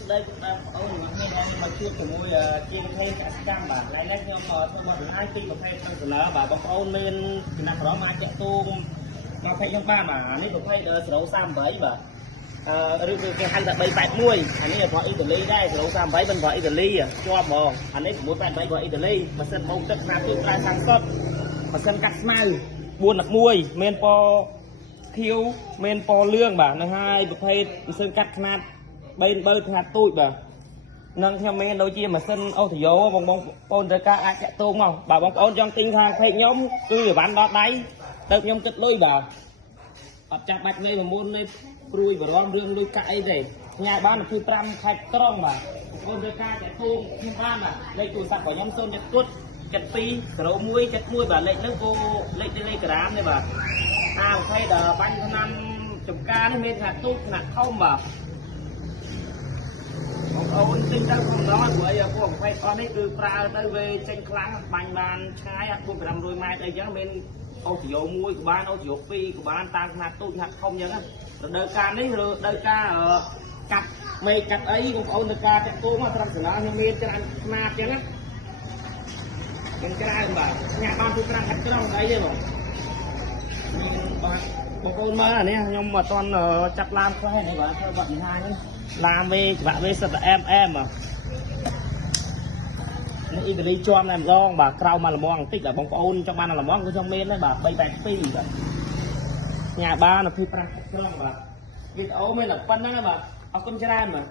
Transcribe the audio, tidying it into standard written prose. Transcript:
ស្ដីតាមអូនរបស់ខ្ញុំមកជួបជាមួយជាងភេទកសិកម្មបាទឥឡូវនេះខ្ញុំធ្វើបទបង្ហាញពីប្រភេទខាងដំណើរបាទបងប្អូនមានចំណាប់អារម្មណ៍អាចតាក់ទងមកភេទខ្ញុំបានបាទនេះប្រភេទ038បាទឬគេហៅថា381អានេះប្រភេទអ៊ីតាលីដែរ038មិនប្រភេទអ៊ីតាលីជាប់ហ្មងអានេះ683ប្រភេទអ៊ីតាលីម៉ាស៊ីនបូមទឹកខ្នាតទូចប្រើសាំងសុតម៉ាស៊ីនកាត់ស្មៅ411មានពណ៌ខៀវមានពណ៌លឿងបាទនៅហើយប្រភេទម៉ាស៊ីនកាត់ខ្នាត3បើខ្នាតទូចបាទនឹងខ្ញុំមានដូចជាម៉ាស៊ីនអូថូយ៉ូបងប្អូនត្រូវការអាចតាក់ទងមកបាទបងប្អូនចង់ទិញខាងភេកខ្ញុំគឺអីវ៉ាន់ដល់ដៃទៅខ្ញុំគិតលុយបាទអត់ចាំបាច់នៃ9នៃព្រួយបារម្ភរឿងលុយកាក់អីទេផ្ញើបាន25ខែក្រុងបាទបងប្អូនត្រូវការតាក់ទងខ្ញុំបានបាទលេខទូរស័ព្ទរបស់ខ្ញុំ0 គុត7201 71បាទលេខហ្នឹងគោលេខ Telegram នេះបាទប្រភេទបាញ់ឆ្នាំចំការនេះមានខ្នាតទូចខ្នាតធំបាទបងប្អូនទិញទៅផងដល់ព្រោះអីពួកប្រភេទអស់នេះគឺប្រើទៅវាចេញខ្លាំងបាញ់បានឆ្ងាយ400-500ម៉ែត្រអីចឹងមានអូថូយ៉ូ1ក៏បានអូថូយ៉ូ2ក៏បានតាមខ្នាតទូចខ្នាតធំចឹងណារដូវកាលនេះរដូវកាលកាត់មេកាត់អីបងប្អូនត្រូវការតាក់ទងមកត្រឹមសាលាខ្ញុំមានច្រើនខ្នាតចឹងណាមានច្រើនបាទញ៉ាំបានទូ5ខែក្រុងអីទេបងបងប្អូនមើលអានេះខ្ញុំអត់ទាន់ចាប់ឡានខ្លះនេះបាទធ្វើបទបង្ហាញឡានវេច្បាក់វេសិតតែអែមនេះអ៊ីតាលីជាប់តែម្ដងបាទក្រៅមកល្មងបន្តិចដល់បងប្អូនចង់បានល្មងគឺខ្ញុំមានដែរបាទ382បាទញ៉ាំបាន25ខែក្រុងបាទវីដេអូមានតែប៉ុណ្្នឹងបាទអរគុណច្រើនបាទ